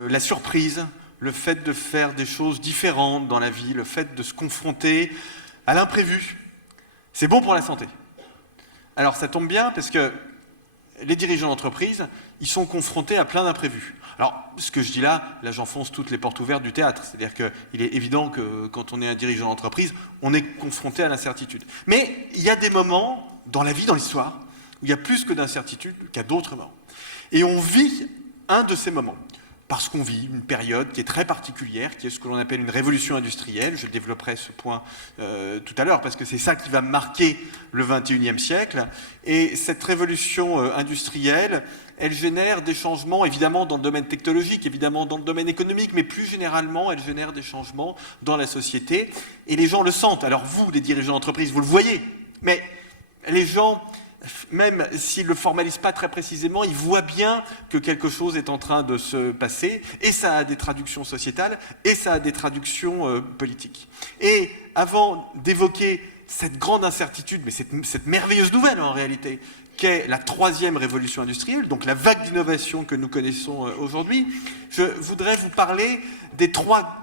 La surprise, le fait de faire des choses différentes dans la vie, le fait de se confronter à l'imprévu, c'est bon pour la santé. Alors ça tombe bien parce que les dirigeants d'entreprise, ils sont confrontés à plein d'imprévus. Alors, ce que je dis là j'enfonce toutes les portes ouvertes du théâtre. C'est-à-dire qu'il est évident que quand on est un dirigeant d'entreprise, on est confronté à l'incertitude. Mais il y a des moments dans la vie, dans l'histoire, où il y a plus que d'incertitude qu'à d'autres moments. Et on vit un de ces moments. Parce qu'on vit une période qui est très particulière, qui est ce que l'on appelle une révolution industrielle. Je développerai ce point tout à l'heure, parce que c'est ça qui va marquer le XXIe siècle. Et cette révolution industrielle, elle génère des changements, évidemment, dans le domaine technologique, évidemment, dans le domaine économique, mais plus généralement, elle génère des changements dans la société. Et les gens le sentent. Alors vous, les dirigeants d'entreprise, vous le voyez, mais les gens, même s'ils ne le formalisent pas très précisément, ils voient bien que quelque chose est en train de se passer, et ça a des traductions sociétales, et ça a des traductions politiques. Et avant d'évoquer cette grande incertitude, mais cette merveilleuse nouvelle en réalité, qu'est la troisième révolution industrielle, donc la vague d'innovation que nous connaissons aujourd'hui, je voudrais vous parler des trois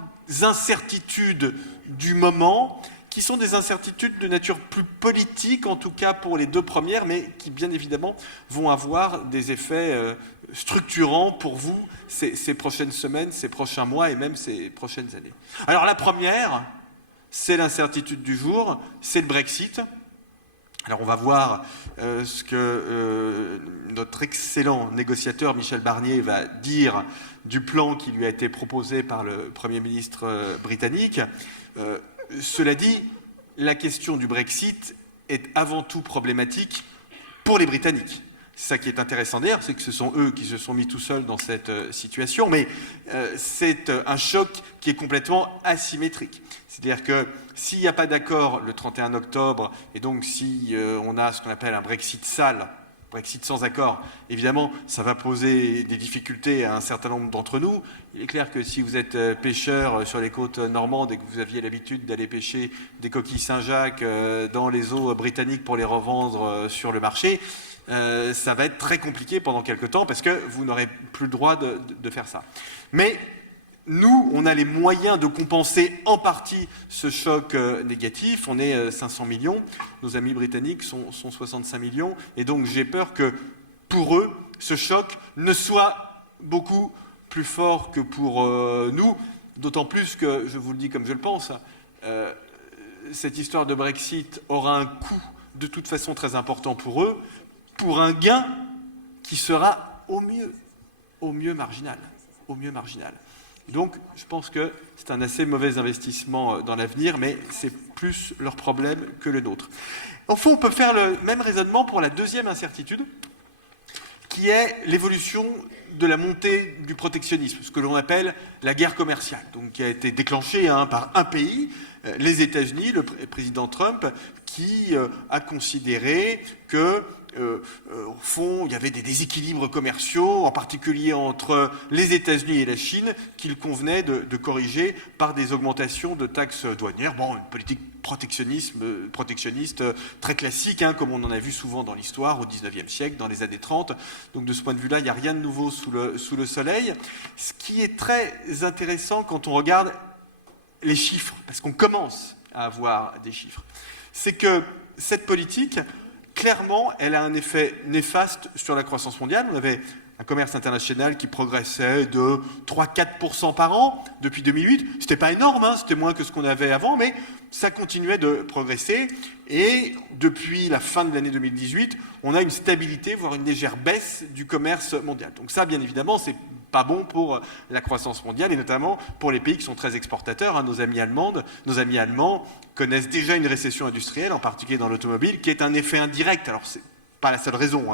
incertitudes du moment, qui sont des incertitudes de nature plus politique, en tout cas pour les deux premières, mais qui bien évidemment vont avoir des effets structurants pour vous ces prochaines semaines, ces prochains mois et même ces prochaines années. Alors la première, c'est l'incertitude du jour, c'est le Brexit. Alors on va voir ce que notre excellent négociateur Michel Barnier va dire du plan qui lui a été proposé par le Premier ministre britannique. Cela dit, la question du Brexit est avant tout problématique pour les Britanniques. C'est ça qui est intéressant d'ailleurs, c'est que ce sont eux qui se sont mis tout seuls dans cette situation, mais c'est un choc qui est complètement asymétrique. C'est-à-dire que s'il n'y a pas d'accord le 31 octobre, et donc si on a ce qu'on appelle un Brexit sale, Brexit sans accord, évidemment, ça va poser des difficultés à un certain nombre d'entre nous. Il est clair que si vous êtes pêcheur sur les côtes normandes et que vous aviez l'habitude d'aller pêcher des coquilles Saint-Jacques dans les eaux britanniques pour les revendre sur le marché, ça va être très compliqué pendant quelque temps parce que vous n'aurez plus le droit de faire ça. Mais nous, on a les moyens de compenser en partie ce choc négatif. On est 500 millions, nos amis britanniques sont 65 millions, et donc j'ai peur que pour eux, ce choc ne soit beaucoup plus fort que pour nous, d'autant plus que, je vous le dis comme je le pense, cette histoire de Brexit aura un coût de toute façon très important pour eux, pour un gain qui sera au mieux marginal. Donc, je pense que c'est un assez mauvais investissement dans l'avenir, mais c'est plus leur problème que le nôtre. Au fond, on peut faire le même raisonnement pour la deuxième incertitude, qui est l'évolution de la montée du protectionnisme, ce que l'on appelle la guerre commerciale, donc qui a été déclenchée par un pays, les États-Unis, le président Trump, qui a considéré que au fond, il y avait des déséquilibres commerciaux, en particulier entre les États-Unis et la Chine, qu'il convenait de corriger par des augmentations de taxes douanières. Bon, une politique protectionniste très classique, comme on en a vu souvent dans l'histoire, au XIXe siècle, dans les années 30. Donc de ce point de vue-là, il n'y a rien de nouveau sous le soleil. Ce qui est très intéressant quand on regarde les chiffres, parce qu'on commence à avoir des chiffres, c'est que cette politique, clairement, elle a un effet néfaste sur la croissance mondiale. On avait un commerce international qui progressait de 3-4% par an depuis 2008. C'était pas énorme, c'était moins que ce qu'on avait avant, mais ça continuait de progresser. Et depuis la fin de l'année 2018, on a une stabilité, voire une légère baisse du commerce mondial. Donc ça, bien évidemment, c'est pas bon pour la croissance mondiale, et notamment pour les pays qui sont très exportateurs. Nos amis allemands connaissent déjà une récession industrielle, en particulier dans l'automobile, qui est un effet indirect. Alors, c'est pas la seule raison,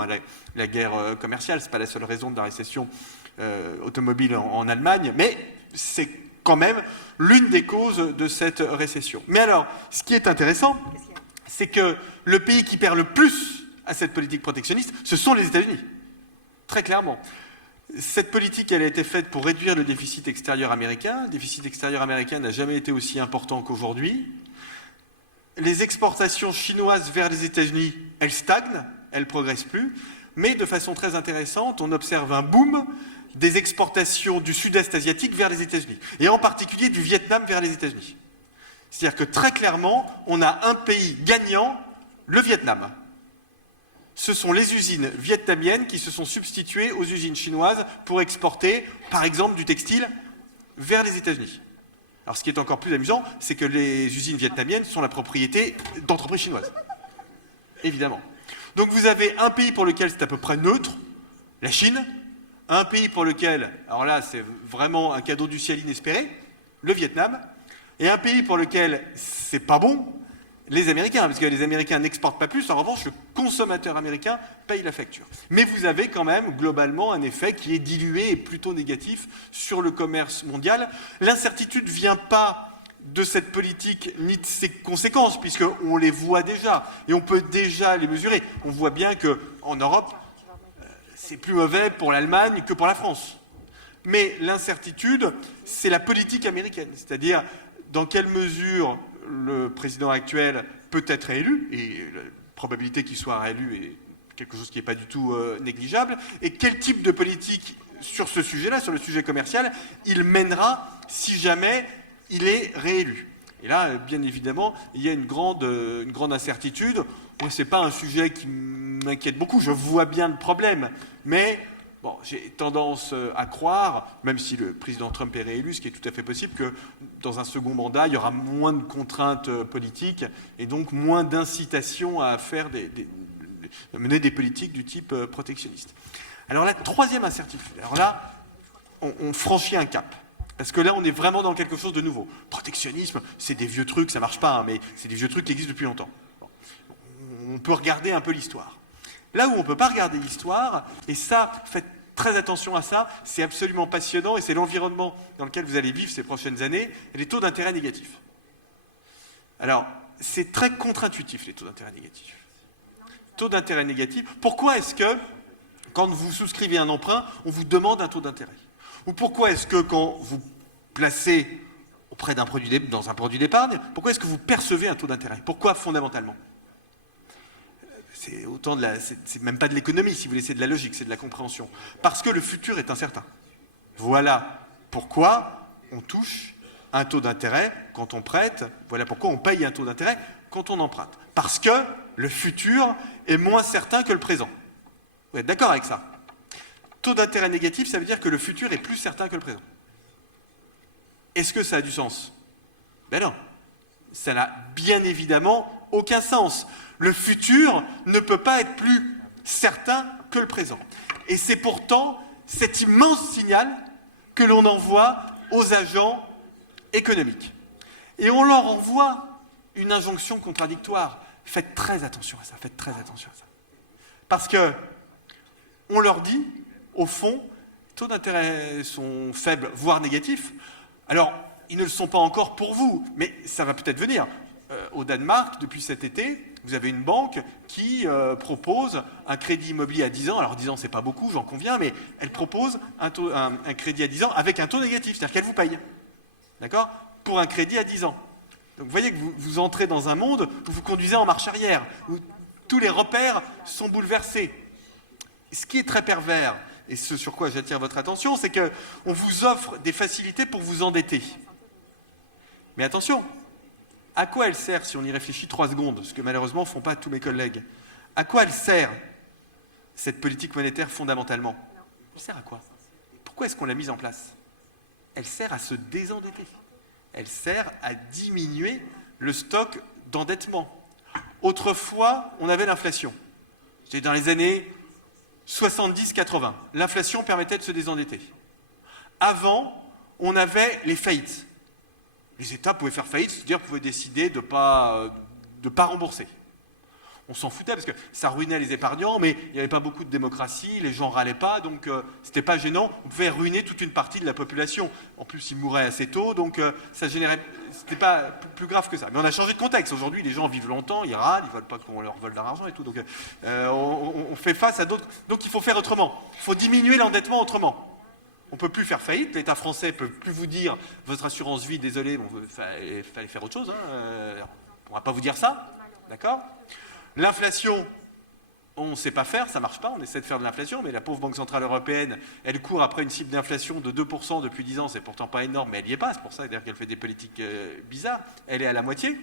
la guerre commerciale, c'est pas la seule raison de la récession automobile en Allemagne, mais c'est quand même l'une des causes de cette récession. Mais alors, ce qui est intéressant, c'est que le pays qui perd le plus à cette politique protectionniste, ce sont les États-Unis. Très clairement. Cette politique, elle a été faite pour réduire le déficit extérieur américain. Le déficit extérieur américain n'a jamais été aussi important qu'aujourd'hui. Les exportations chinoises vers les États-Unis, elles stagnent, elles ne progressent plus. Mais de façon très intéressante, on observe un boom des exportations du sud-est asiatique vers les États-Unis, et en particulier du Vietnam vers les États-Unis. C'est-à-dire que très clairement, on a un pays gagnant, le Vietnam. Ce sont les usines vietnamiennes qui se sont substituées aux usines chinoises pour exporter, par exemple, du textile vers les États-Unis. Alors ce qui est encore plus amusant, c'est que les usines vietnamiennes sont la propriété d'entreprises chinoises. Évidemment. Donc vous avez un pays pour lequel c'est à peu près neutre, la Chine, un pays pour lequel, alors là c'est vraiment un cadeau du ciel inespéré, le Vietnam, et un pays pour lequel c'est pas bon, les Américains, parce que les Américains n'exportent pas plus, en revanche le consommateur américain paye la facture. Mais vous avez quand même globalement un effet qui est dilué et plutôt négatif sur le commerce mondial. L'incertitude ne vient pas de cette politique ni de ses conséquences, puisqu'on les voit déjà, et on peut déjà les mesurer. On voit bien qu'en Europe, c'est plus mauvais pour l'Allemagne que pour la France. Mais l'incertitude, c'est la politique américaine, c'est-à-dire dans quelle mesure le président actuel peut être réélu, et la probabilité qu'il soit réélu est quelque chose qui n'est pas du tout négligeable, et quel type de politique sur ce sujet-là, sur le sujet commercial, il mènera si jamais il est réélu. Et là, bien évidemment, il y a une grande incertitude. Moi, ce n'est pas un sujet qui m'inquiète beaucoup, je vois bien le problème, mais bon, j'ai tendance à croire, même si le président Trump est réélu, ce qui est tout à fait possible, que dans un second mandat, il y aura moins de contraintes politiques et donc moins d'incitation à faire mener des politiques du type protectionniste. Alors la troisième incertitude, alors là, on franchit un cap. Parce que là, on est vraiment dans quelque chose de nouveau. Protectionnisme, c'est des vieux trucs, ça marche pas, hein, mais c'est des vieux trucs qui existent depuis longtemps. Bon. On peut regarder un peu l'histoire. Là où on ne peut pas regarder l'histoire, et ça, faites très attention à ça, c'est absolument passionnant, et c'est l'environnement dans lequel vous allez vivre ces prochaines années, les taux d'intérêt négatifs. Alors, c'est très contre-intuitif, les taux d'intérêt négatifs. Taux d'intérêt négatif, pourquoi est-ce que, quand vous souscrivez un emprunt, on vous demande un taux d'intérêt? Ou pourquoi est-ce que, quand vous placez auprès d'un produit, dans un produit d'épargne, pourquoi est-ce que vous percevez un taux d'intérêt? Pourquoi fondamentalement? C'est même pas de l'économie, si vous voulez, c'est de la logique, c'est de la compréhension. Parce que le futur est incertain. Voilà pourquoi on touche un taux d'intérêt quand on prête, voilà pourquoi on paye un taux d'intérêt quand on emprunte. Parce que le futur est moins certain que le présent. Vous êtes d'accord avec ça? Taux d'intérêt négatif, ça veut dire que le futur est plus certain que le présent. Est-ce que ça a du sens? Ben non. Ça n'a bien évidemment aucun sens. Le futur ne peut pas être plus certain que le présent. Et c'est pourtant cet immense signal que l'on envoie aux agents économiques. Et on leur envoie une injonction contradictoire. Faites très attention à ça, faites très attention à ça. Parce que on leur dit, au fond, les taux d'intérêt sont faibles, voire négatifs. Alors, ils ne le sont pas encore pour vous, mais ça va peut-être venir. Au Danemark, depuis cet été, vous avez une banque qui propose un crédit immobilier à 10 ans. Alors 10 ans, c'est pas beaucoup, j'en conviens, mais elle propose un crédit à 10 ans avec un taux négatif, c'est-à-dire qu'elle vous paye. D'accord? Pour un crédit à 10 ans. Donc vous voyez que vous entrez dans un monde où vous conduisez en marche arrière, où tous les repères sont bouleversés. Ce qui est très pervers, et ce sur quoi j'attire votre attention, c'est qu'on vous offre des facilités pour vous endetter. Mais attention, à quoi elle sert, si on y réfléchit 3 secondes, ce que malheureusement ne font pas tous mes collègues, à quoi elle sert, cette politique monétaire, fondamentalement? Elle sert à quoi? Pourquoi est-ce qu'on l'a mise en place? Elle sert à se désendetter. Elle sert à diminuer le stock d'endettement. Autrefois, on avait l'inflation. C'était dans les années 70-80. L'inflation permettait de se désendetter. Avant, on avait les faillites. Les États pouvaient faire faillite, c'est-à-dire pouvaient décider de pas rembourser. On s'en foutait parce que ça ruinait les épargnants, mais il n'y avait pas beaucoup de démocratie, les gens râlaient pas, donc c'était pas gênant. On pouvait ruiner toute une partie de la population. En plus, ils mouraient assez tôt, donc ça générait. C'était pas plus grave que ça. Mais on a changé de contexte. Aujourd'hui, les gens vivent longtemps, ils râlent, ils veulent pas qu'on leur vole leur argent et tout. Donc on fait face à d'autres. Donc il faut faire autrement. Il faut diminuer l'endettement autrement. On ne peut plus faire faillite. L'État français ne peut plus vous dire votre assurance vie, désolé, il fallait faire autre chose. Hein. On ne va pas vous dire ça. D'accord? L'inflation, on ne sait pas faire, ça ne marche pas, on essaie de faire de l'inflation, mais la pauvre Banque Centrale Européenne, elle court après une cible d'inflation de 2% depuis 10 ans, c'est pourtant pas énorme, mais elle n'y est pas, c'est pour ça d'ailleurs qu'elle fait des politiques bizarres, elle est à la moitié.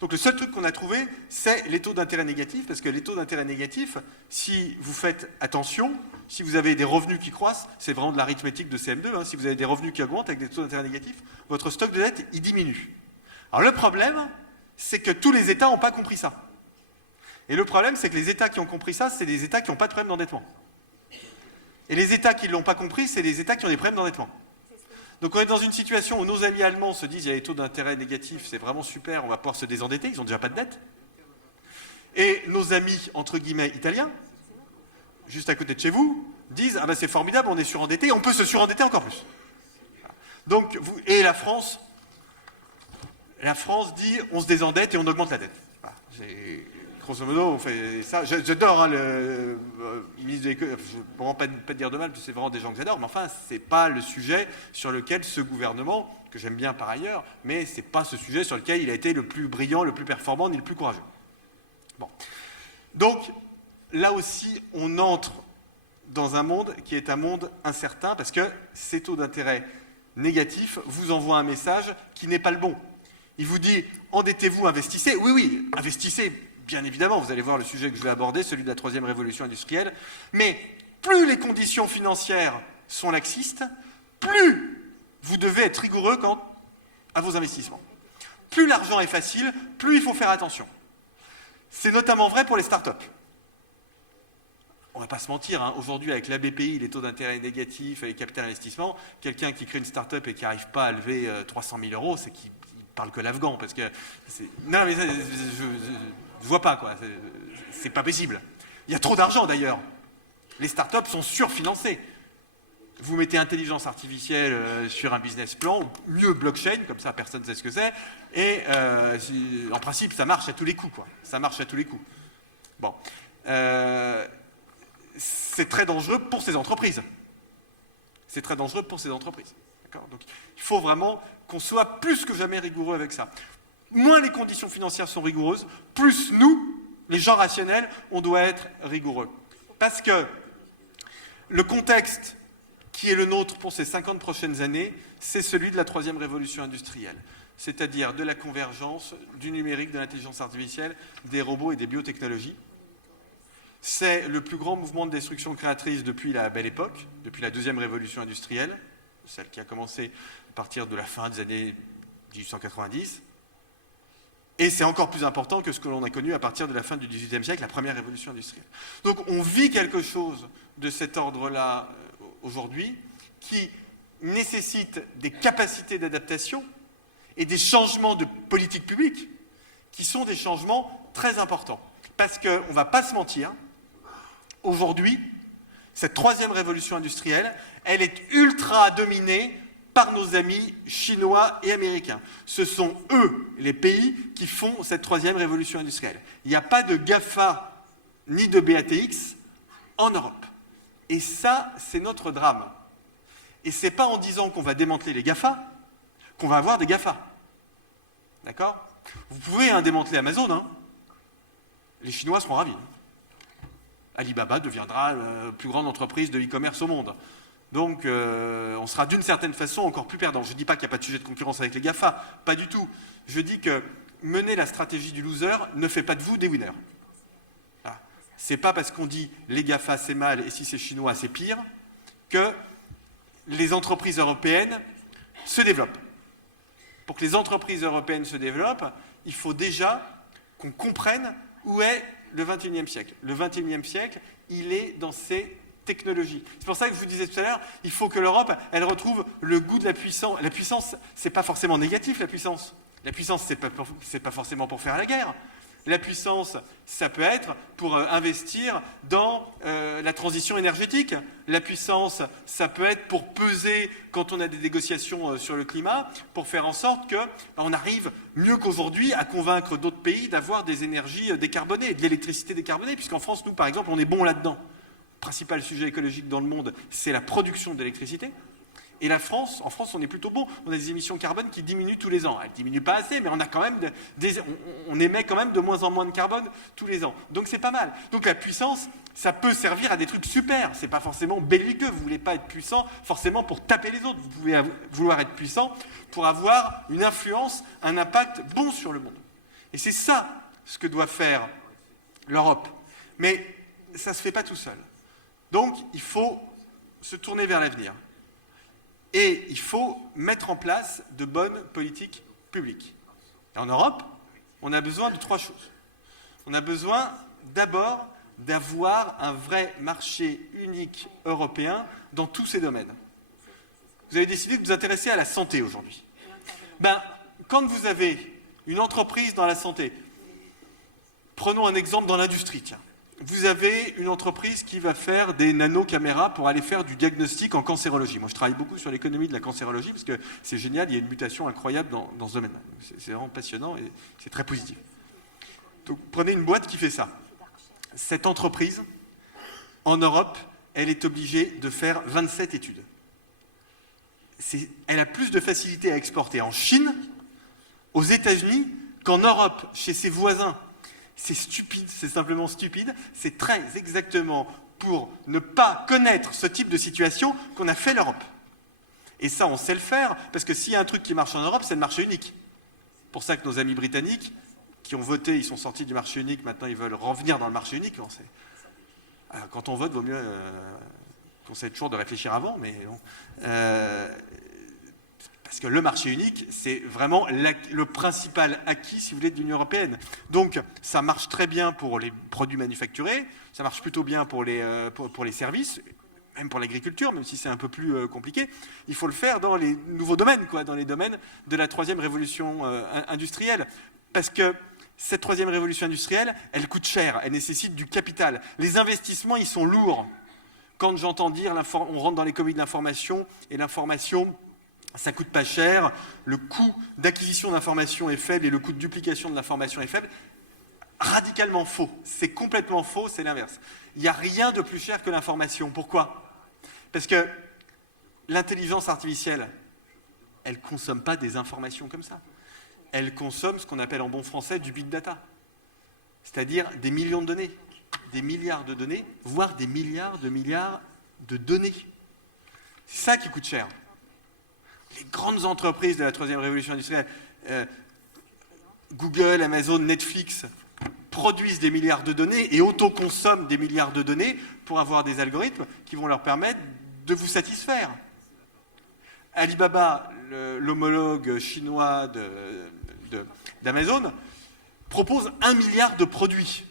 Donc le seul truc qu'on a trouvé, c'est les taux d'intérêt négatifs, parce que les taux d'intérêt négatifs, si vous faites attention, si vous avez des revenus qui croissent, c'est vraiment de l'arithmétique de CM2, hein, si vous avez des revenus qui augmentent avec des taux d'intérêt négatifs, votre stock de dette, il diminue. Alors le problème, c'est que tous les États n'ont pas compris ça. Et le problème, c'est que les États qui ont compris ça, c'est des États qui n'ont pas de problème d'endettement. Et les États qui ne l'ont pas compris, c'est les États qui ont des problèmes d'endettement. Donc on est dans une situation où nos amis allemands se disent il y a des taux d'intérêt négatifs, c'est vraiment super, on va pouvoir se désendetter, ils n'ont déjà pas de dette. Et nos amis, entre guillemets, italiens, juste à côté de chez vous, disent ah ben c'est formidable, on est surendetté, on peut se surendetter encore plus. Donc, et la France dit on se désendette et on augmente la dette. Voilà, grosso modo, on fait ça. J'adore hein, le ministre de l'économie, je ne peux vraiment pas dire de mal, parce que c'est vraiment des gens que j'adore, mais enfin, ce n'est pas le sujet sur lequel ce gouvernement, que j'aime bien par ailleurs, mais ce n'est pas ce sujet sur lequel il a été le plus brillant, le plus performant, ni le plus courageux. Bon. Donc, là aussi, on entre dans un monde qui est un monde incertain, parce que ces taux d'intérêt négatifs vous envoient un message qui n'est pas le bon. Il vous dit, endettez-vous, investissez. Oui, oui, investissez. Bien évidemment, vous allez voir le sujet que je vais aborder, celui de la troisième révolution industrielle. Mais plus les conditions financières sont laxistes, plus vous devez être rigoureux quant à vos investissements. Plus l'argent est facile, plus il faut faire attention. C'est notamment vrai pour les startups. On ne va pas se mentir, hein, aujourd'hui avec la BPI, les taux d'intérêt négatifs et les capital investissement, quelqu'un qui crée une startup et qui n'arrive pas à lever 300 000 €, c'est qu'il parle que l'afghan, parce que non mais je vois pas quoi, c'est pas possible. Il y a trop d'argent d'ailleurs. Les startups sont surfinancées. Vous mettez intelligence artificielle sur un business plan, mieux blockchain, comme ça personne ne sait ce que c'est, et en principe ça marche à tous les coups, quoi. Ça marche à tous les coups. Bon, c'est très dangereux pour ces entreprises. C'est très dangereux pour ces entreprises. D'accord ? Donc il faut vraiment qu'on soit plus que jamais rigoureux avec ça. Moins les conditions financières sont rigoureuses, plus nous, les gens rationnels, on doit être rigoureux. Parce que le contexte qui est le nôtre pour ces 50 prochaines années, c'est celui de la troisième révolution industrielle. C'est-à-dire de la convergence, du numérique, de l'intelligence artificielle, des robots et des biotechnologies. C'est le plus grand mouvement de destruction créatrice depuis la belle époque, depuis la deuxième révolution industrielle, celle qui a commencé à partir de la fin des années 1890. Et c'est encore plus important que ce que l'on a connu à partir de la fin du XVIIIe siècle, la première révolution industrielle. Donc on vit quelque chose de cet ordre-là aujourd'hui, qui nécessite des capacités d'adaptation et des changements de politique publique, qui sont des changements très importants. Parce qu'on ne va pas se mentir, aujourd'hui, cette troisième révolution industrielle, elle est ultra dominée par nos amis chinois et américains. Ce sont eux, les pays, qui font cette troisième révolution industrielle. Il n'y a pas de GAFA ni de BATX en Europe. Et ça, c'est notre drame. Et ce n'est pas en disant qu'on va démanteler les GAFA qu'on va avoir des GAFA. D'accord ? Vous pouvez démanteler Amazon, hein. Les Chinois seront ravis. Alibaba deviendra la plus grande entreprise de e-commerce au monde. Donc, on sera d'une certaine façon encore plus perdant. Je ne dis pas qu'il n'y a pas de sujet de concurrence avec les GAFA, pas du tout. Je dis que mener la stratégie du loser ne fait pas de vous des winners. Voilà. C'est pas parce qu'on dit les GAFA c'est mal et si c'est chinois c'est pire que les entreprises européennes se développent. Pour que les entreprises européennes se développent, il faut déjà qu'on comprenne où est le XXIe siècle. Le XXIe siècle, il est dans ses technologies. C'est pour ça que je vous disais tout à l'heure, il faut que l'Europe, elle retrouve le goût de la puissance. La puissance, c'est pas forcément négatif, la puissance. La puissance, c'est pas forcément pour faire la guerre. La puissance, ça peut être pour investir dans la transition énergétique. La puissance, ça peut être pour peser quand on a des négociations sur le climat, pour faire en sorte qu'on arrive mieux qu'aujourd'hui à convaincre d'autres pays d'avoir des énergies décarbonées, de l'électricité décarbonée, puisqu'en France, nous, par exemple, on est bon là-dedans. Le principal sujet écologique dans le monde, c'est la production d'électricité. Et en France, on est plutôt bon. On a des émissions carbone qui diminuent tous les ans. Elles ne diminuent pas assez, mais on a quand même on émet quand même de moins en moins de carbone tous les ans. Donc c'est pas mal. Donc la puissance, ça peut servir à des trucs super. C'est pas forcément belliqueux. Vous voulez pas être puissant forcément pour taper les autres. Vous pouvez vouloir être puissant pour avoir une influence, un impact bon sur le monde. Et c'est ça ce que doit faire l'Europe. Mais ça ne se fait pas tout seul. Donc il faut se tourner vers l'avenir. Et il faut mettre en place de bonnes politiques publiques. Et en Europe, on a besoin de 3 choses. On a besoin d'abord d'avoir un vrai marché unique européen dans tous ces domaines. Vous avez décidé de vous intéresser à la santé aujourd'hui. Quand vous avez une entreprise dans la santé, prenons un exemple dans l'industrie, tiens. Vous avez une entreprise qui va faire des nanocaméras pour aller faire du diagnostic en cancérologie. Moi, je travaille beaucoup sur l'économie de la cancérologie parce que c'est génial, il y a une mutation incroyable dans ce domaine-là. C'est vraiment passionnant et c'est très positif. Donc, prenez une boîte qui fait ça. Cette entreprise, en Europe, elle est obligée de faire 27 études. Elle a plus de facilité à exporter en Chine, aux États-Unis, qu'en Europe, chez ses voisins. C'est stupide, c'est simplement stupide. C'est très exactement pour ne pas connaître ce type de situation qu'on a fait l'Europe. Et ça, on sait le faire, parce que s'il y a un truc qui marche en Europe, c'est le marché unique. C'est pour ça que nos amis britanniques, qui ont voté, ils sont sortis du marché unique, maintenant ils veulent revenir dans le marché unique. Alors, quand on vote, il vaut mieux qu'on essaie toujours de réfléchir avant, mais bon. Parce que le marché unique, c'est vraiment le principal acquis, si vous voulez, de l'Union européenne. Donc, ça marche très bien pour les produits manufacturés, ça marche plutôt bien pour les services, même pour l'agriculture, même si c'est un peu plus compliqué. Il faut le faire dans les nouveaux domaines, dans les domaines de la 3e révolution industrielle. Parce que cette 3e révolution industrielle, elle coûte cher, elle nécessite du capital. Les investissements, ils sont lourds. Quand j'entends dire, on rentre dans l'économie de l'information, et l'information, ça coûte pas cher, le coût d'acquisition d'information est faible et le coût de duplication de l'information est faible. Radicalement faux. C'est complètement faux, c'est l'inverse. Il n'y a rien de plus cher que l'information. Pourquoi ? Parce que l'intelligence artificielle, elle ne consomme pas des informations comme ça. Elle consomme ce qu'on appelle en bon français du big data. C'est-à-dire des millions de données, des milliards de données, voire des milliards de données. C'est ça qui coûte cher. Les grandes entreprises de la 3e révolution industrielle, Google, Amazon, Netflix, produisent des milliards de données et autoconsomment des milliards de données pour avoir des algorithmes qui vont leur permettre de vous satisfaire. Alibaba, l'homologue chinois d'Amazon, propose 1 milliard de produits.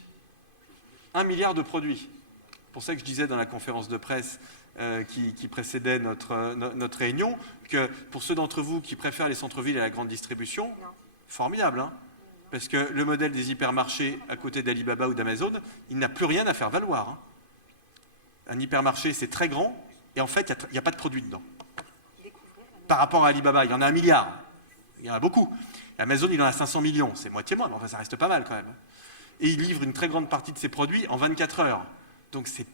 1 milliard de produits. C'est pour ça que je disais dans la conférence de presse qui précédait notre réunion, que pour ceux d'entre vous qui préfèrent les centres-villes et la grande distribution, formidable, hein, parce que le modèle des hypermarchés à côté d'Alibaba ou d'Amazon, il n'a plus rien à faire valoir. Hein. Un hypermarché, c'est très grand, et en fait, il n'y a pas de produit dedans. Par rapport à Alibaba, il y en a 1 milliard, il y en a beaucoup. Amazon, il en a 500 millions, c'est moitié moins, mais enfin, ça reste pas mal quand même. Et il livre une très grande partie de ses produits en 24 heures. Donc c'est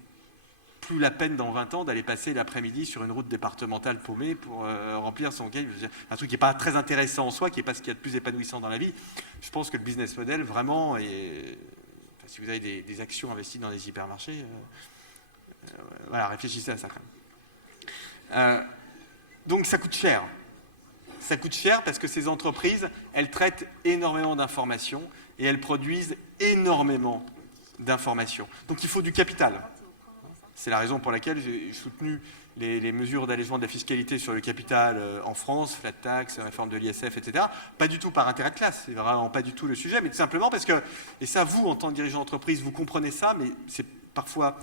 plus la peine dans 20 ans d'aller passer l'après-midi sur une route départementale paumée pour remplir son cahier. Un truc qui n'est pas très intéressant en soi, qui n'est pas ce qu'il y a de plus épanouissant dans la vie. Je pense que le business model, vraiment, enfin, si vous avez des actions investies dans des hypermarchés, voilà, réfléchissez à ça quand même. Donc ça coûte cher. Ça coûte cher parce que ces entreprises, elles traitent énormément d'informations et elles produisent énormément d'informations. Donc il faut du capital. C'est la raison pour laquelle j'ai soutenu les mesures d'allègement de la fiscalité sur le capital en France, flat tax, réforme de l'ISF, etc. Pas du tout par intérêt de classe, c'est vraiment pas du tout le sujet, mais tout simplement parce que, et ça vous, en tant que dirigeant d'entreprise, vous comprenez ça, mais c'est parfois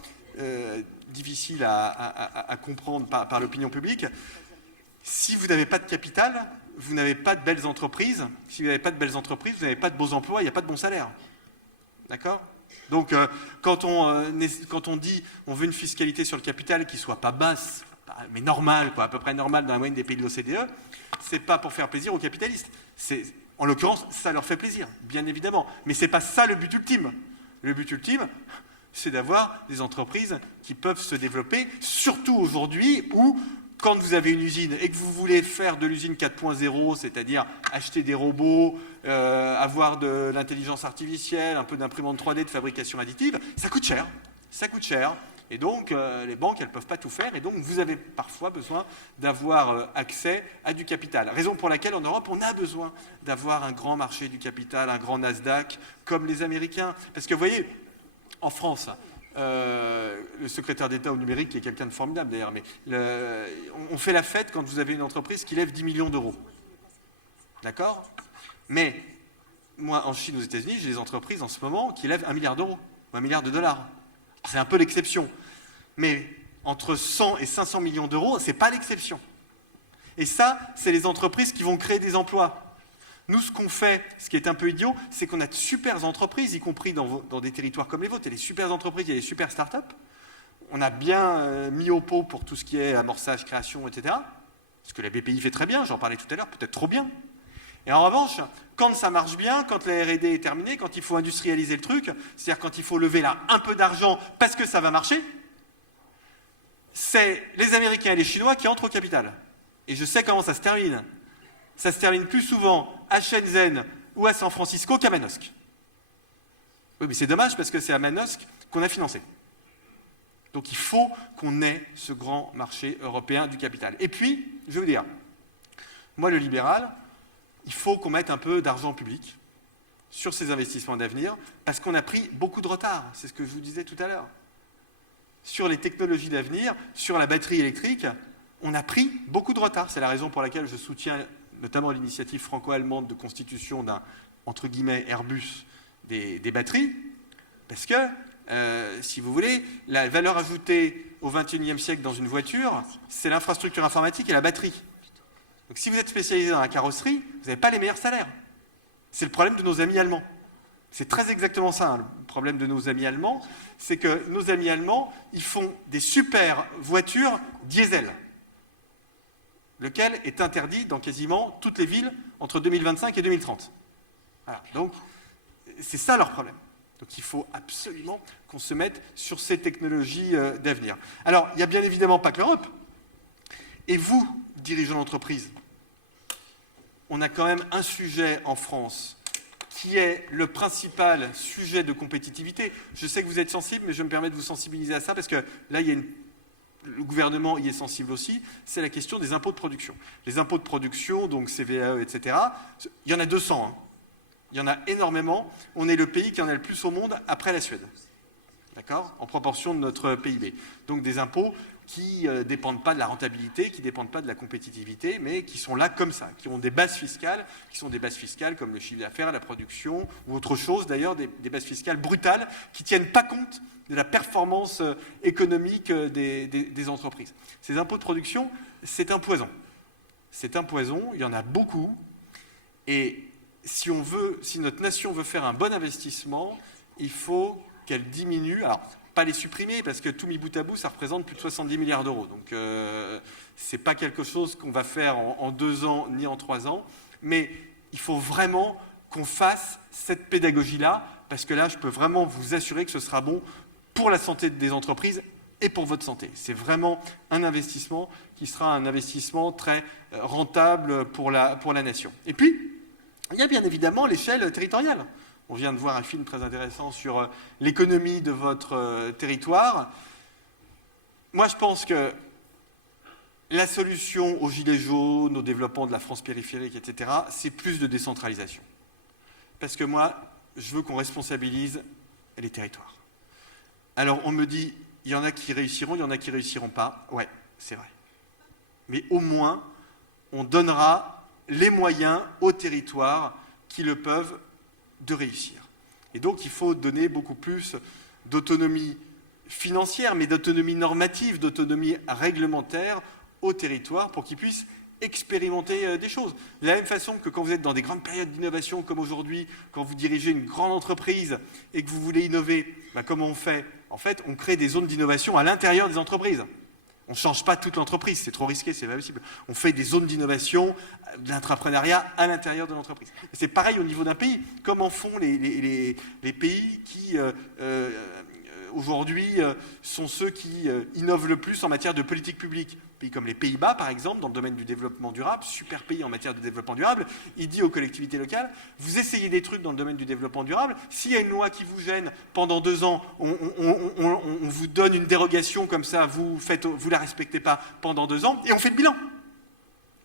difficile à comprendre par l'opinion publique. Si vous n'avez pas de capital, vous n'avez pas de belles entreprises. Si vous n'avez pas de belles entreprises, vous n'avez pas de beaux emplois, il n'y a pas de bons salaires. D'accord ? Donc, quand on dit on veut une fiscalité sur le capital qui ne soit pas basse, mais normale, à peu près normale dans la moyenne des pays de l'OCDE, ce n'est pas pour faire plaisir aux capitalistes. En l'occurrence, ça leur fait plaisir, bien évidemment. Mais ce n'est pas ça le but ultime. Le but ultime, c'est d'avoir des entreprises qui peuvent se développer, surtout aujourd'hui où quand vous avez une usine et que vous voulez faire de l'usine 4.0, c'est-à-dire acheter des robots, avoir de l'intelligence artificielle, un peu d'imprimante 3D, de fabrication additive, ça coûte cher. Ça coûte cher. Et donc, les banques, elles ne peuvent pas tout faire. Et donc, vous avez parfois besoin d'avoir accès à du capital. Raison pour laquelle, en Europe, on a besoin d'avoir un grand marché du capital, un grand Nasdaq, comme les Américains. Parce que, vous voyez, en France, le secrétaire d'État au numérique, qui est quelqu'un de formidable d'ailleurs, mais on fait la fête quand vous avez une entreprise qui lève 10 millions d'euros. D'accord? Mais, moi, en Chine, aux États-Unis, j'ai des entreprises en ce moment qui lèvent 1 milliard d'euros, ou 1 milliard de dollars. C'est un peu l'exception. Mais entre 100 et 500 millions d'euros, ce n'est pas l'exception. Et ça, c'est les entreprises qui vont créer des emplois. Nous, ce qu'on fait, ce qui est un peu idiot, c'est qu'on a de super entreprises, y compris dans des territoires comme les vôtres. Il y a des super entreprises, il y a des super startups. On a bien mis au pot pour tout ce qui est amorçage, création, etc. Ce que la BPI fait très bien, j'en parlais tout à l'heure, peut-être trop bien. Et en revanche, quand ça marche bien, quand la R&D est terminée, quand il faut industrialiser le truc, c'est-à-dire quand il faut lever là un peu d'argent parce que ça va marcher, c'est les Américains et les Chinois qui entrent au capital. Et je sais comment ça se termine. Ça se termine plus souvent à Shenzhen ou à San Francisco qu'à Manosque. Oui, mais c'est dommage parce que c'est à Manosque qu'on a financé. Donc il faut qu'on ait ce grand marché européen du capital. Et puis, je vais vous dire, moi le libéral, il faut qu'on mette un peu d'argent public sur ces investissements d'avenir parce qu'on a pris beaucoup de retard. C'est ce que je vous disais tout à l'heure. Sur les technologies d'avenir, sur la batterie électrique, on a pris beaucoup de retard. C'est la raison pour laquelle je soutiens notamment l'initiative franco-allemande de constitution d'un, entre guillemets, Airbus des batteries, parce que, si vous voulez, la valeur ajoutée au XXIe siècle dans une voiture, c'est l'infrastructure informatique et la batterie. Donc si vous êtes spécialisé dans la carrosserie, vous n'avez pas les meilleurs salaires. C'est le problème de nos amis allemands. C'est très exactement ça, hein, le problème de nos amis allemands, c'est que nos amis allemands, ils font des super voitures diesel, lequel est interdit dans quasiment toutes les villes entre 2025 et 2030. Voilà, donc c'est ça leur problème. Donc il faut absolument qu'on se mette sur ces technologies d'avenir. Alors, il n'y a bien évidemment pas que l'Europe. Et vous, dirigeants d'entreprise, on a quand même un sujet en France qui est le principal sujet de compétitivité. Je sais que vous êtes sensible, mais je me permets de vous sensibiliser à ça parce que là, le gouvernement y est sensible aussi, c'est la question des impôts de production. Les impôts de production, donc CVAE, etc., il y en a 200. Hein. Il y en a énormément. On est le pays qui en a le plus au monde après la Suède. D'accord ? En proportion de notre PIB. Donc des impôts qui ne dépendent pas de la rentabilité, qui ne dépendent pas de la compétitivité, mais qui sont là comme ça, qui ont des bases fiscales, qui sont des bases fiscales comme le chiffre d'affaires, la production, ou autre chose d'ailleurs, des bases fiscales brutales, qui ne tiennent pas compte de la performance économique des entreprises. Ces impôts de production, c'est un poison. C'est un poison, il y en a beaucoup, et si notre nation veut faire un bon investissement, il faut qu'elle diminue. Alors, pas les supprimer, parce que tout mis bout à bout, ça représente plus de 70 milliards d'euros. Donc, c'est pas quelque chose qu'on va faire en 2 ans ni en 3 ans, mais il faut vraiment qu'on fasse cette pédagogie-là, parce que là, je peux vraiment vous assurer que ce sera bon pour la santé des entreprises et pour votre santé. C'est vraiment un investissement qui sera un investissement très rentable pour la nation. Et puis, il y a bien évidemment l'échelle territoriale. On vient de voir un film très intéressant sur l'économie de votre territoire. Moi, je pense que la solution aux gilets jaunes, au développement de la France périphérique, etc., c'est plus de décentralisation. Parce que moi, je veux qu'on responsabilise les territoires. Alors, on me dit, il y en a qui réussiront, il y en a qui ne réussiront pas. Ouais, c'est vrai. Mais au moins, on donnera les moyens aux territoires qui le peuvent de réussir. Et donc, il faut donner beaucoup plus d'autonomie financière, mais d'autonomie normative, d'autonomie réglementaire aux territoires pour qu'ils puissent expérimenter des choses. De la même façon que quand vous êtes dans des grandes périodes d'innovation comme aujourd'hui, quand vous dirigez une grande entreprise et que vous voulez innover, comment on fait ? En fait, on crée des zones d'innovation à l'intérieur des entreprises. On ne change pas toute l'entreprise, c'est trop risqué, c'est pas possible. On fait des zones d'innovation, de l'entrepreneuriat à l'intérieur de l'entreprise. C'est pareil au niveau d'un pays. Comment font les pays qui aujourd'hui, sont ceux qui innovent le plus en matière de politique publique. Pays comme les Pays-Bas, par exemple, dans le domaine du développement durable, super pays en matière de développement durable, il dit aux collectivités locales, vous essayez des trucs dans le domaine du développement durable, s'il y a une loi qui vous gêne, pendant 2 ans, on vous donne une dérogation comme ça, vous la respectez pas pendant 2 ans, et on fait le bilan.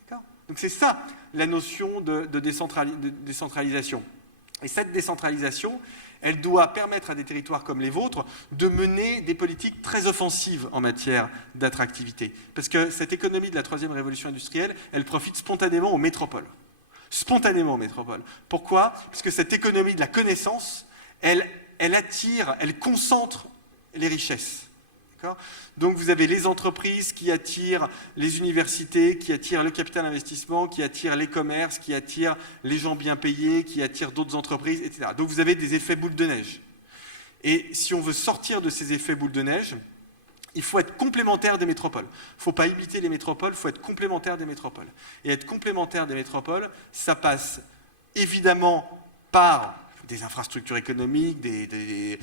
D'accord ? Donc c'est ça, la notion de décentralisation. Et cette décentralisation, elle doit permettre à des territoires comme les vôtres de mener des politiques très offensives en matière d'attractivité. Parce que cette économie de la 3e révolution industrielle, elle profite spontanément aux métropoles. Spontanément aux métropoles. Pourquoi ? Parce que cette économie de la connaissance, elle attire, elle concentre les richesses. Donc vous avez les entreprises qui attirent les universités, qui attirent le capital investissement, qui attirent les commerces, qui attirent les gens bien payés, qui attirent d'autres entreprises, etc. Donc vous avez des effets boule de neige. Et si on veut sortir de ces effets boule de neige, il faut être complémentaire des métropoles. Il ne faut pas imiter les métropoles, il faut être complémentaire des métropoles. Et être complémentaire des métropoles, ça passe évidemment par des infrastructures économiques, des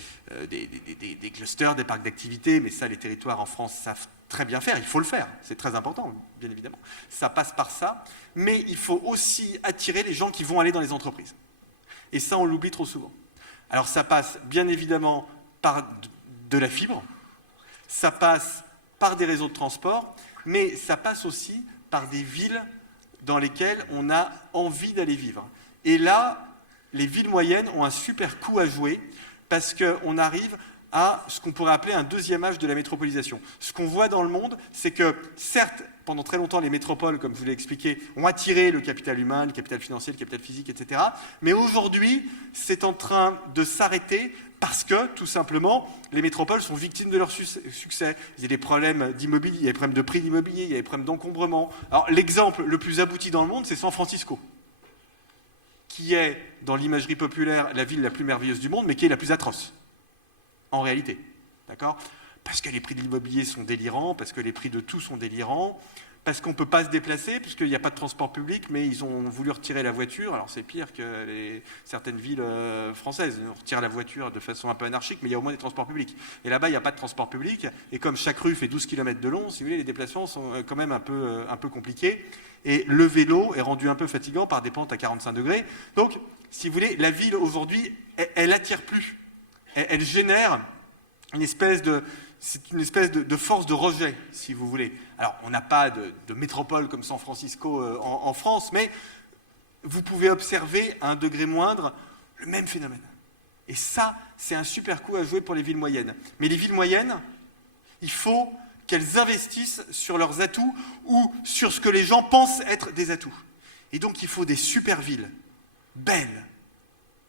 clusters, des parcs d'activités, mais ça, les territoires en France savent très bien faire, il faut le faire, c'est très important, bien évidemment. Ça passe par ça, mais il faut aussi attirer les gens qui vont aller dans les entreprises. Et ça, on l'oublie trop souvent. Alors ça passe bien évidemment par de la fibre, ça passe par des réseaux de transport, mais ça passe aussi par des villes dans lesquelles on a envie d'aller vivre. Et là, les villes moyennes ont un super coup à jouer parce qu'on arrive à ce qu'on pourrait appeler un 2e âge de la métropolisation. Ce qu'on voit dans le monde, c'est que, certes, pendant très longtemps, les métropoles, comme je vous l'ai expliqué, ont attiré le capital humain, le capital financier, le capital physique, etc. Mais aujourd'hui, c'est en train de s'arrêter parce que, tout simplement, les métropoles sont victimes de leur succès. Il y a des problèmes d'immobilier, il y a des problèmes de prix d'immobilier, il y a des problèmes d'encombrement. Alors, l'exemple le plus abouti dans le monde, c'est San Francisco, qui est, dans l'imagerie populaire, la ville la plus merveilleuse du monde, mais qui est la plus atroce, en réalité. D'accord ? Parce que les prix de l'immobilier sont délirants, parce que les prix de tout sont délirants, parce qu'on ne peut pas se déplacer, puisqu'il n'y a pas de transport public, mais ils ont voulu retirer la voiture. Alors c'est pire que certaines villes françaises. On retire la voiture de façon un peu anarchique, mais il y a au moins des transports publics. Et là-bas, il n'y a pas de transport public, et comme chaque rue fait 12 km de long, si vous voulez, les déplacements sont quand même un peu compliqués. Et le vélo est rendu un peu fatigant par des pentes à 45 degrés. Donc, si vous voulez, la ville aujourd'hui, elle attire plus. Elle génère une espèce de force de rejet, si vous voulez. Alors, on n'a pas de métropole comme San Francisco en France, mais vous pouvez observer à un degré moindre le même phénomène. Et ça, c'est un super coup à jouer pour les villes moyennes. Mais les villes moyennes, il faut qu'elles investissent sur leurs atouts ou sur ce que les gens pensent être des atouts. Et donc, il faut des super villes, belles,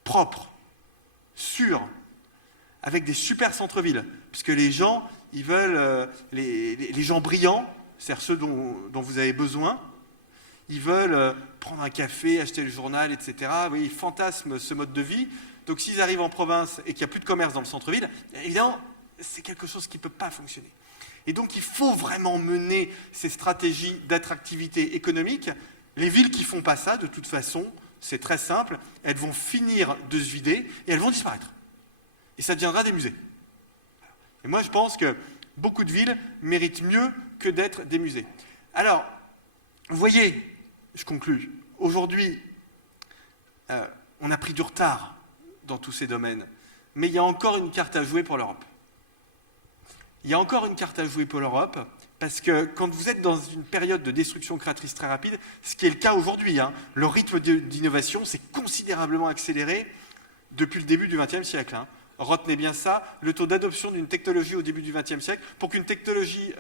propres, sûres, avec des super centres-villes, puisque les gens, ils veulent, les gens brillants, c'est-à-dire ceux dont vous avez besoin, ils veulent prendre un café, acheter le journal, etc. Oui, ils fantasment ce mode de vie. Donc s'ils arrivent en province et qu'il n'y a plus de commerce dans le centre-ville, évidemment, c'est quelque chose qui ne peut pas fonctionner. Et donc il faut vraiment mener ces stratégies d'attractivité économique. Les villes qui ne font pas ça, de toute façon, c'est très simple, elles vont finir de se vider et elles vont disparaître. Et ça deviendra des musées. Et moi, je pense que beaucoup de villes méritent mieux que d'être des musées. Alors, vous voyez, je conclus, aujourd'hui, on a pris du retard dans tous ces domaines, mais il y a encore une carte à jouer pour l'Europe. Il y a encore une carte à jouer pour l'Europe, parce que quand vous êtes dans une période de destruction créatrice très rapide, ce qui est le cas aujourd'hui, le rythme d'innovation s'est considérablement accéléré depuis le début du XXe siècle. Retenez bien ça, le taux d'adoption d'une technologie au début du XXe siècle, pour qu'une technologie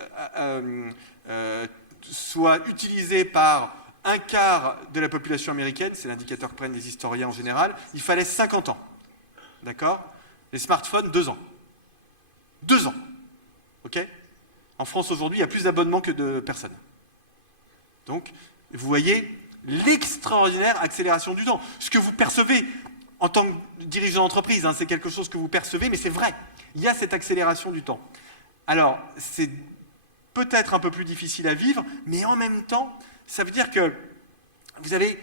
soit utilisée par un quart de la population américaine, c'est l'indicateur que prennent les historiens en général, il fallait 50 ans. D'accord ? Les smartphones, 2 ans. 2 ans. OK ? En France, aujourd'hui, il y a plus d'abonnements que de personnes. Donc, vous voyez l'extraordinaire accélération du temps. Ce que vous percevez en tant que dirigeant d'entreprise, c'est quelque chose que vous percevez, mais c'est vrai. Il y a cette accélération du temps. Alors, c'est peut-être un peu plus difficile à vivre, mais en même temps, ça veut dire que vous avez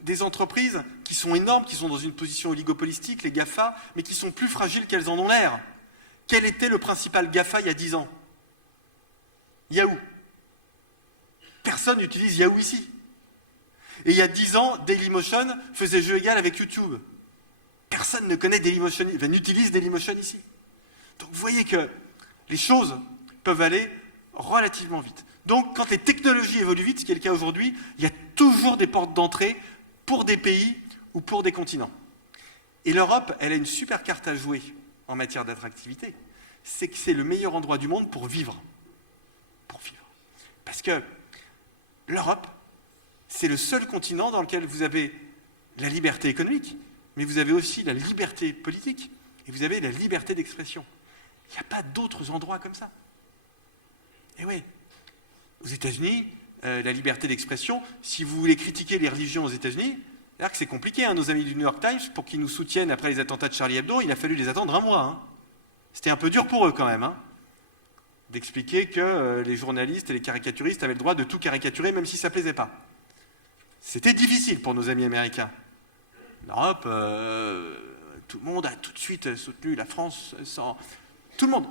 des entreprises qui sont énormes, qui sont dans une position oligopolistique, les GAFA, mais qui sont plus fragiles qu'elles en ont l'air. Quel était le principal GAFA il y a 10 ans? Yahoo. Personne n'utilise Yahoo ici. Et il y a 10 ans, Dailymotion faisait jeu égal avec YouTube. Personne ne connaît Dailymotion, n'utilise Dailymotion ici. Donc vous voyez que les choses peuvent aller relativement vite. Donc quand les technologies évoluent vite, ce qui est le cas aujourd'hui, il y a toujours des portes d'entrée pour des pays ou pour des continents. Et l'Europe, elle a une super carte à jouer en matière d'attractivité. C'est que c'est le meilleur endroit du monde pour vivre. Pour vivre. Parce que l'Europe, c'est le seul continent dans lequel vous avez la liberté économique, mais vous avez aussi la liberté politique et vous avez la liberté d'expression. Il n'y a pas d'autres endroits comme ça. Et oui, aux États-Unis, la liberté d'expression, si vous voulez critiquer les religions aux États-Unis, c'est-à-dire que c'est compliqué. Hein, nos amis du New York Times, pour qu'ils nous soutiennent après les attentats de Charlie Hebdo, il a fallu les attendre un mois. Hein. C'était un peu dur pour eux quand même, hein, d'expliquer que les journalistes et les caricaturistes avaient le droit de tout caricaturer, même si ça ne plaisait pas. C'était difficile pour nos amis américains. L'Europe, tout le monde a tout de suite soutenu la France sans... Tout le monde.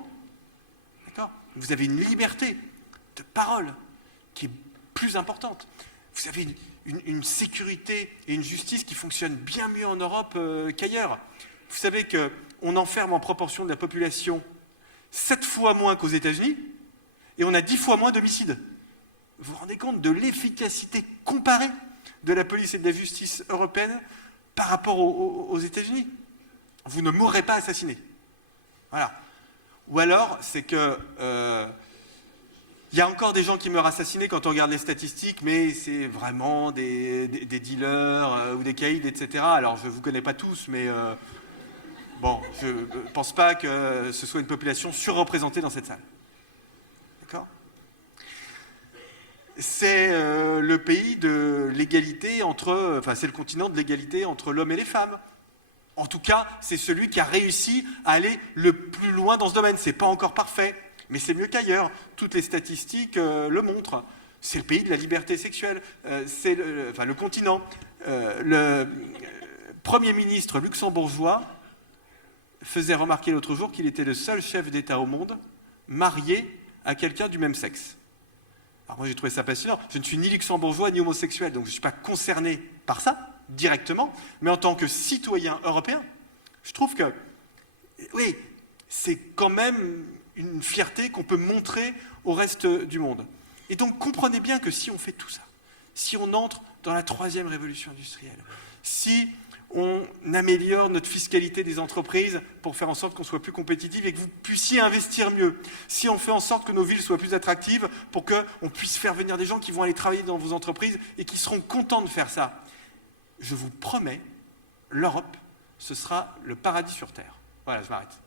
D'accord ? Vous avez une liberté de parole qui est plus importante. Vous avez une sécurité et une justice qui fonctionnent bien mieux en Europe qu'ailleurs. Vous savez qu'on enferme en proportion de la population 7 fois moins qu'aux États-Unis et on a 10 fois moins d'homicides. Vous vous rendez compte de l'efficacité comparée de la police et de la justice européenne par rapport aux États-Unis? Vous ne mourrez pas assassiné. Voilà. Ou alors, c'est que y a encore des gens qui meurent assassinés quand on regarde les statistiques, mais c'est vraiment des dealers ou des caïds, etc. Alors, je ne vous connais pas tous, mais bon, je ne pense pas que ce soit une population surreprésentée dans cette salle. D'accord ? C'est le pays de l'égalité entre... Enfin, c'est le continent de l'égalité entre l'homme et les femmes. En tout cas, c'est celui qui a réussi à aller le plus loin dans ce domaine. C'est pas encore parfait, mais c'est mieux qu'ailleurs. Toutes les statistiques le montrent. C'est le pays de la liberté sexuelle. C'est le continent. Le Premier ministre luxembourgeois faisait remarquer l'autre jour qu'il était le seul chef d'État au monde marié à quelqu'un du même sexe. Alors moi j'ai trouvé ça passionnant. Je ne suis ni luxembourgeois ni homosexuel, donc je ne suis pas concerné par ça directement, mais en tant que citoyen européen, je trouve que, oui, c'est quand même une fierté qu'on peut montrer au reste du monde. Et donc comprenez bien que si on fait tout ça, si on entre dans la 3e révolution industrielle, si on améliore notre fiscalité des entreprises pour faire en sorte qu'on soit plus compétitif et que vous puissiez investir mieux, si on fait en sorte que nos villes soient plus attractives pour qu'on puisse faire venir des gens qui vont aller travailler dans vos entreprises et qui seront contents de faire ça, je vous promets, l'Europe, ce sera le paradis sur Terre. Voilà, je m'arrête.